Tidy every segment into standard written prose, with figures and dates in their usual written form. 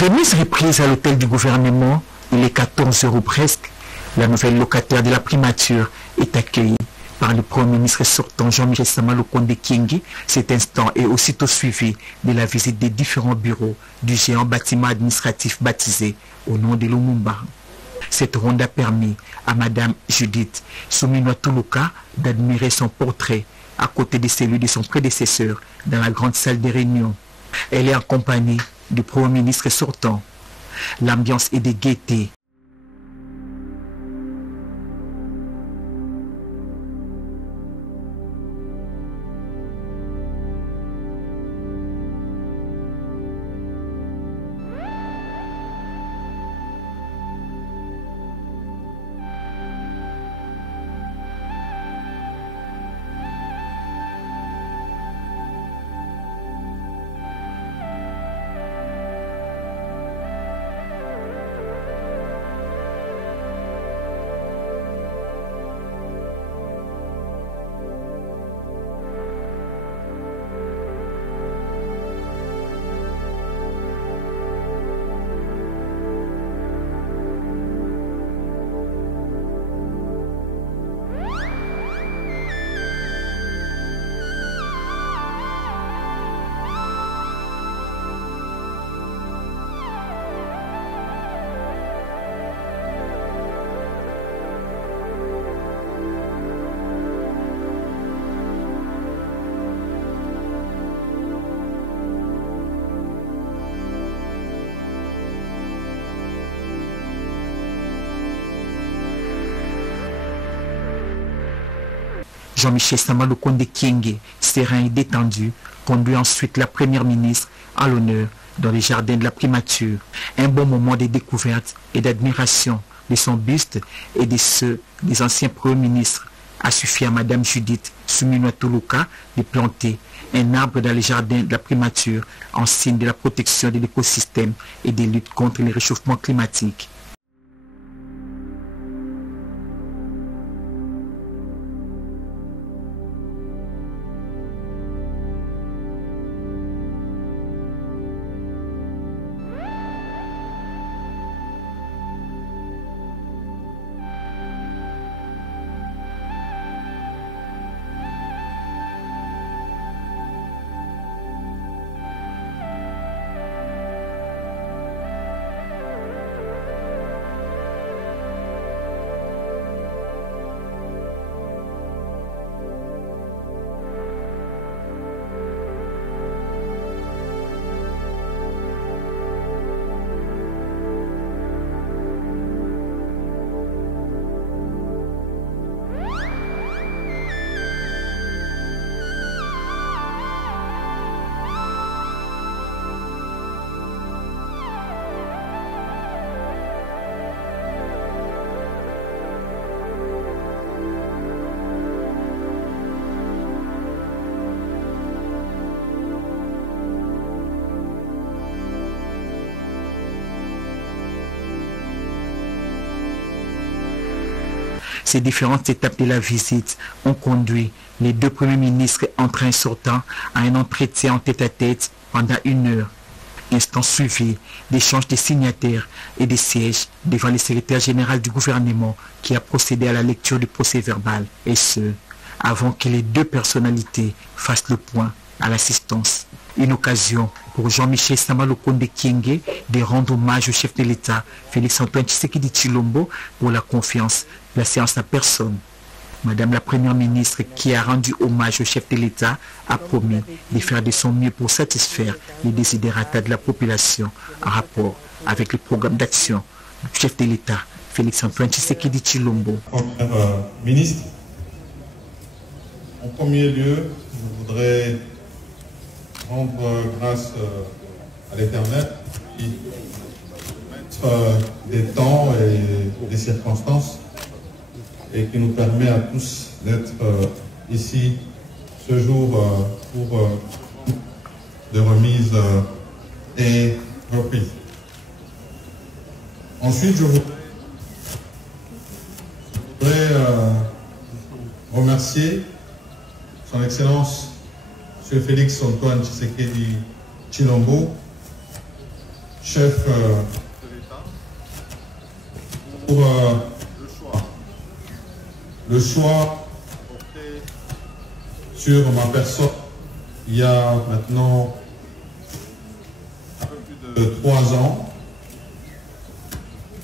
Remise reprise à l'hôtel du gouvernement, il est 14 heures ou presque. La nouvelle locataire de la primature est accueillie par le Premier ministre sortant Jean-Michel Sama Lukonde Kyenge. Cet instant est aussitôt suivi de la visite des différents bureaux du géant bâtiment administratif baptisé au nom de Lumumba. Cette ronde a permis à Madame Judith Suminwa Tuluka d'admirer son portrait à côté de celui de son prédécesseur dans la grande salle de réunion. Elle est en compagnie du Premier ministre sortant. L'ambiance est de gaieté. Jean-Michel Sama Lukonde Kyenge, serein et détendu, conduit ensuite la première ministre à l'honneur dans les jardins de la primature. Un bon moment de découverte et d'admiration de son buste et de ceux des anciens premiers ministres a suffi à Madame Judith Suminwa Tuluka de planter un arbre dans les jardins de la primature en signe de la protection de l'écosystème et de lutte contre le réchauffement climatique. Ces différentes étapes de la visite ont conduit les deux premiers ministres entrants et sortants à un entretien en tête-à-tête pendant 1 heure. Instant suivi d'échanges de signataires et de sièges devant le secrétaire général du gouvernement qui a procédé à la lecture du procès-verbal, et ce, avant que les deux personnalités fassent le point à l'assistance. Une occasion pour Jean-Michel Sama Lukonde Kyenge de rendre hommage au chef de l'État, Félix-Antoine Tshisekedi Tshilombo, pour la confiance placée en sa personne. Madame la Première ministre, qui a rendu hommage au chef de l'État, a promis de faire de son mieux pour satisfaire les desiderata de la population en rapport avec le programme d'action du chef de l'État, Félix-Antoine Tshisekedi Tshilombo. Ministre, en premier lieu, je voudrais rendre grâce à l'Éternel qui des temps et des circonstances et qui nous permet à tous d'être ici ce jour pour de remise et reprise. Ensuite, je voudrais remercier Son Excellence M. Félix-Antoine Tshisekedi Tshilombo, chef de l'État pour le choix porté sur ma personne il y a maintenant un peu plus de 3 ans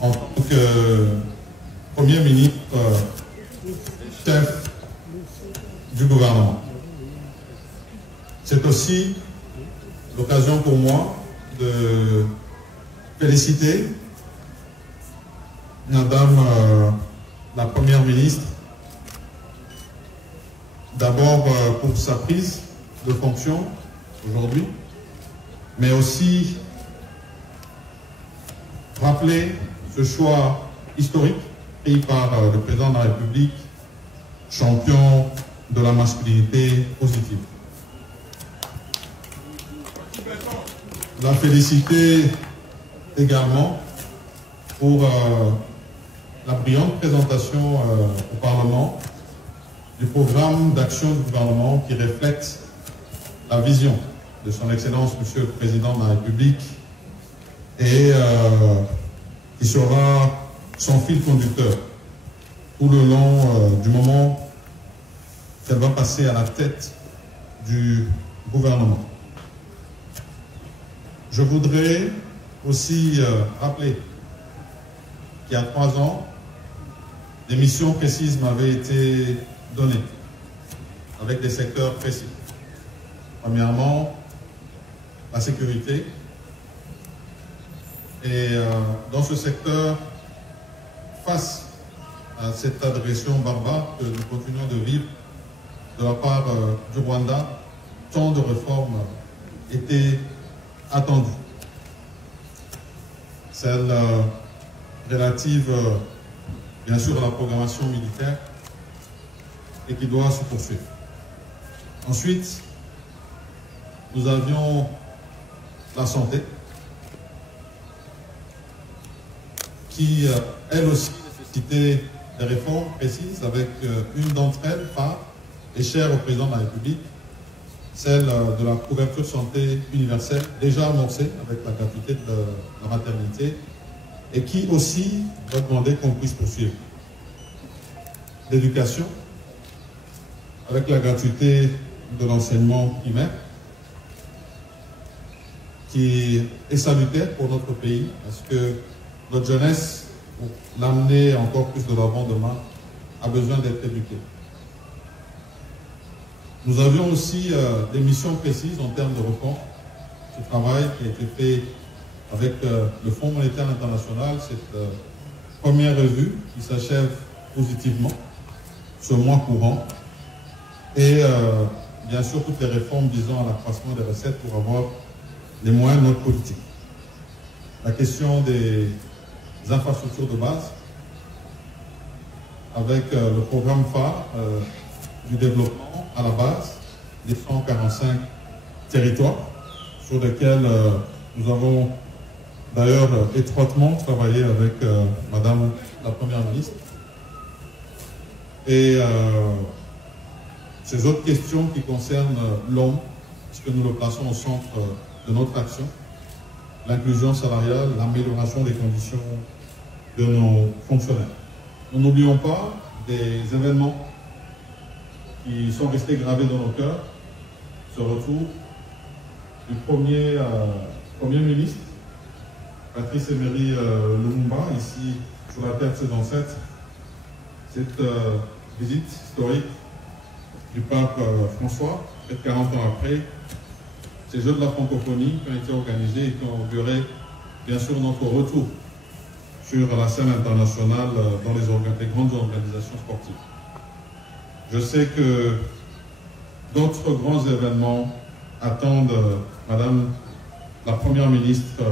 en tant que Premier ministre et chef du gouvernement. C'est aussi l'occasion pour moi de féliciter Madame la Première ministre, d'abord pour sa prise de fonction aujourd'hui, mais aussi rappeler ce choix historique pris par le président de la République, champion de la masculinité positive. La féliciter également pour la brillante présentation au Parlement du programme d'action du gouvernement qui reflète la vision de son Excellence, Monsieur le Président de la République, et qui sera son fil conducteur tout le long du moment qu'elle va passer à la tête du gouvernement. Je voudrais aussi rappeler qu'il y a 3 ans, des missions précises m'avaient été données, avec des secteurs précis. Premièrement, la sécurité. Et dans ce secteur, face à cette agression barbare que nous continuons de vivre de la part du Rwanda, tant de réformes étaient attendues. Celle relative, bien sûr, à la programmation militaire et qui doit se poursuivre. Ensuite, nous avions la santé, qui, elle aussi, nécessitait des réformes précises, avec une d'entre elles, phare, et chère au président de la République, celle de la couverture santé universelle, déjà amorcée avec la gratuité de la maternité, et qui aussi va demander qu'on puisse poursuivre. L'éducation, avec la gratuité de l'enseignement primaire, qui est salutaire pour notre pays, parce que notre jeunesse, pour l'amener encore plus de l'avant demain, a besoin d'être éduquée. Nous avions aussi des missions précises en termes de réforme. Ce travail qui a été fait avec le Fonds monétaire international, cette première revue qui s'achève positivement ce mois courant. Et bien sûr, toutes les réformes visant à l'accroissement des recettes pour avoir les moyens de notre politique. La question des infrastructures de base, avec le programme phare du développement à la base des 145 territoires sur lesquels nous avons d'ailleurs étroitement travaillé avec Madame la Première ministre. Et ces autres questions qui concernent l'homme, puisque nous le plaçons au centre de notre action, l'inclusion salariale, l'amélioration des conditions de nos fonctionnaires. Nous n'oublions pas des événements qui sont restés gravés dans nos cœurs. Ce retour du premier ministre, Patrice Emery Lumumba, ici sur la terre de ses ancêtres. Cette visite historique du pape François, près de 40 ans après, ces Jeux de la francophonie qui ont été organisés et qui ont auguré bien sûr notre retour sur la scène internationale dans les grandes organisations sportives. Je sais que d'autres grands événements attendent Madame la Première ministre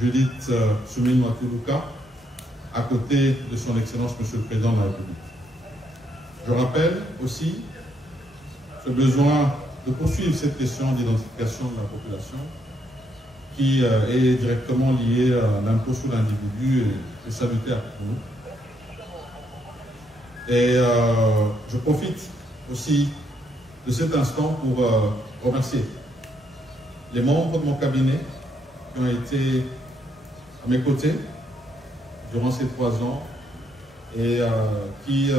Judith Suminwa-Tuluka à côté de son Excellence Monsieur le Président de la République. Je rappelle aussi ce besoin de poursuivre cette question d'identification de la population qui est directement liée à l'impôt sur l'individu et salutaire pour nous. Et je profite aussi de cet instant pour remercier les membres de mon cabinet qui ont été à mes côtés durant ces 3 ans et qui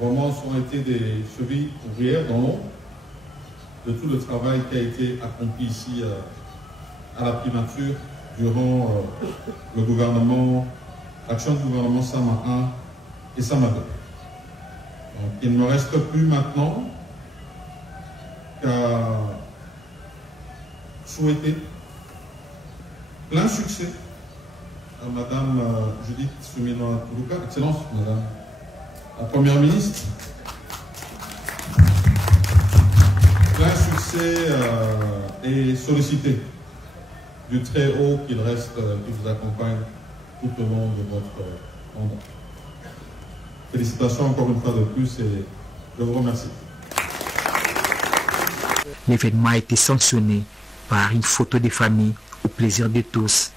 vraiment ont été des chevilles ouvrières dans l'ombre de tout le travail qui a été accompli ici à la primature durant le gouvernement, l'action du gouvernement Sama 1 et Sama 2. Donc, il ne me reste plus maintenant qu'à souhaiter plein succès à Madame Judith Suminwa Tuluka, Excellence Madame la Première ministre, plein succès et solliciter du très haut qu'il reste, qui vous accompagne tout au long de votre mandat. Félicitations encore une fois de plus et je vous remercie. L'événement a été sanctionné par une photo des familles au plaisir de tous.